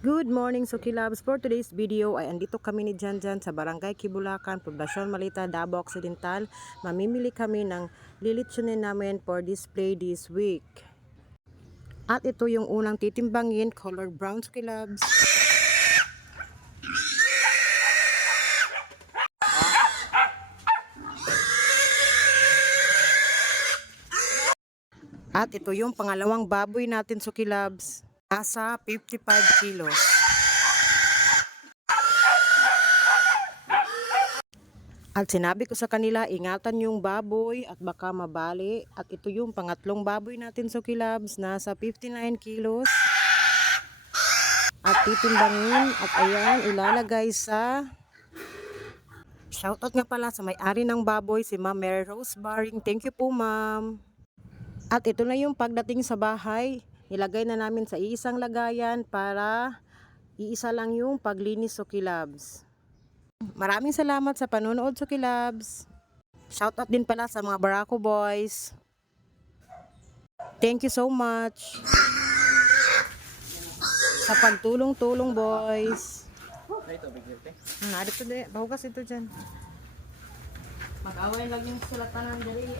Good morning, Suki Loves. For today's video ay andito kami ni Janjan sa Barangay Kibulacan, Poblacion Malita, Davao Occidental. Mamimili kami ng lilitsunin namin for display this week. At ito yung unang titimbangin, color brown, Suki Loves. At ito yung pangalawang baboy natin, Suki Loves. Nasa 55 kilos. At sinabi ko sa kanila, ingatan yung baboy at baka mabali. At ito yung pangatlong baboy natin, Suki Loves, nasa 59 kilos. At titimbangin at ayan, ilalagay sa... Shoutout nga pala sa may-ari ng baboy, si Ma'am Mary Rose Baring. Thank you po, Ma'am. At ito na yung pagdating sa bahay. Nilagay na namin sa iisang lagayan para iisa lang yung paglinis, Suki Loves. Maraming salamat sa panonood, Suki Loves. Shoutout din pala sa mga Barako Boys. Thank you so much sa pagtulong-tulong, boys. Narito din, bahugas ito dyan. Mag-away lang yung sulatanan dali.